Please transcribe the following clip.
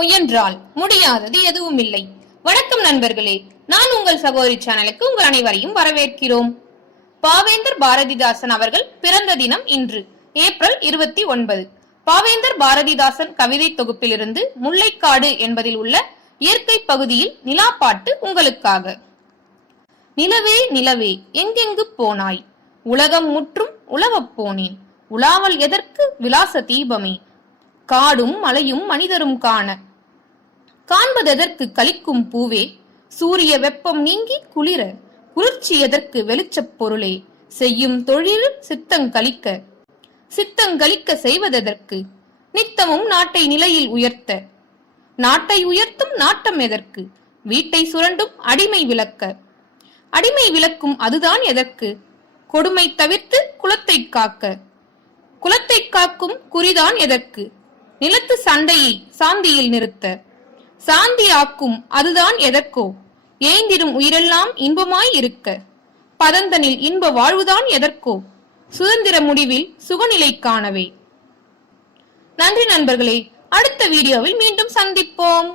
முயன்றால் முடியாதது எதுவும் இல்லை. வணக்கம் நண்பர்களே, நான் உங்கள் சகோதரி சேனலுக்கு உங்கள் அனைவரையும் வரவேற்கிறோம். பாவேந்தர் பாரதிதாசன் அவர்கள் பிறந்த தினம் இன்று ஏப்ரல் 29. பாவேந்தர் பாரதிதாசன் கவிதை தொகுப்பிலிருந்து முல்லைக்காடு என்பதில் உள்ள இயற்கை பகுதியில் நிலாப்பாட்டு உங்களுக்காக. நிலவே நிலவே எங்கெங்கு போனாய், உலகம் முற்றும் உலவப் போனேன், உலாவல் எதற்கு விலாச தீபமே, காடும் மலையும் மனிதரும் காண்பதெதற்கு கலிக்கும் பூவே, சூரிய வெப்பம் நீங்கி குளிர, குளிர்ச்சி எதற்கு வெளிச்சப் பொருளே, செய்யும் தொழிலில் சித்தங்களிக்க செய்வதெதற்கு, நித்தமும் நாட்டை நிலையில் உயர்த்த, நாட்டை உயர்த்தும் நாட்டம் எதற்கு, வீட்டை சுரண்டும் அடிமை விளக்கும் அதுதான் எதற்கு, கொடுமை தவிர்த்து குலத்தை காக்கும் குறிதான் எதற்கு, நிலத்து சண்டையை சாந்தியில் நிறுத்த, சாந்தி ஆக்கும் அதுதான் எதற்கோ, ஏந்திடும் உயிரெல்லாம் இன்பமாய் இருக்க, பதந்தனில் இன்ப வாழ்வுதான் எதற்கோ, சுதந்திர முடிவில் சுகநிலை காணவே. நன்றி நண்பர்களே, அடுத்த வீடியோவில் மீண்டும் சந்திப்போம்.